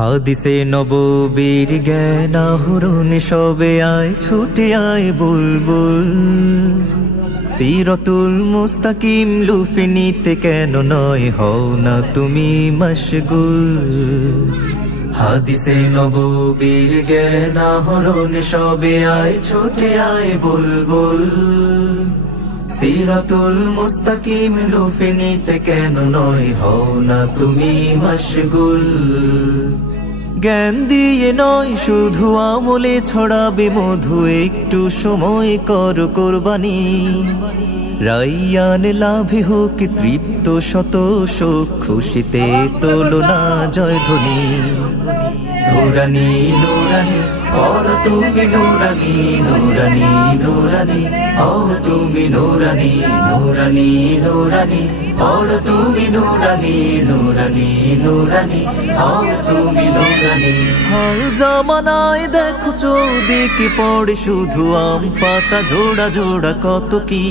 হাদিসে নববীর জ্ঞান আহরণ সবে আয় ছুটে আয় বুলবুল। সিরাতুল মুস্তাকিম লুফে নিতে কেন নয় হও না তুমি মশগুল। হাদিসে নববীর জ্ঞান আহরণ সবে আয় ছুটে আয় বুলবুল। সিরাতুল মুস্তাকিম লুফে নিতে কেন নয় হও না তুমি মশগুল। জ্ঞান দিয়ে নয় শুধু আমলে ছড়াবে মধু, একটু সময় কর কোরবানি। রাইয়ান লাভে হোক তৃপ্ত শত শোক, খুশিতে তোলো না জয়ধ্বনি। নুরানি নুরানি और তুমি নুরানি নুরানি নুরানি और তুমি নুরানি নুরানি নুরানি और তুমি নুরানি নুরানি নুরানি और তুমি নুরানি। হাল জামানায় দেখো চৌদিকে পড়ে শুধু আম পাতা, জোড়া জোড়া কত কি।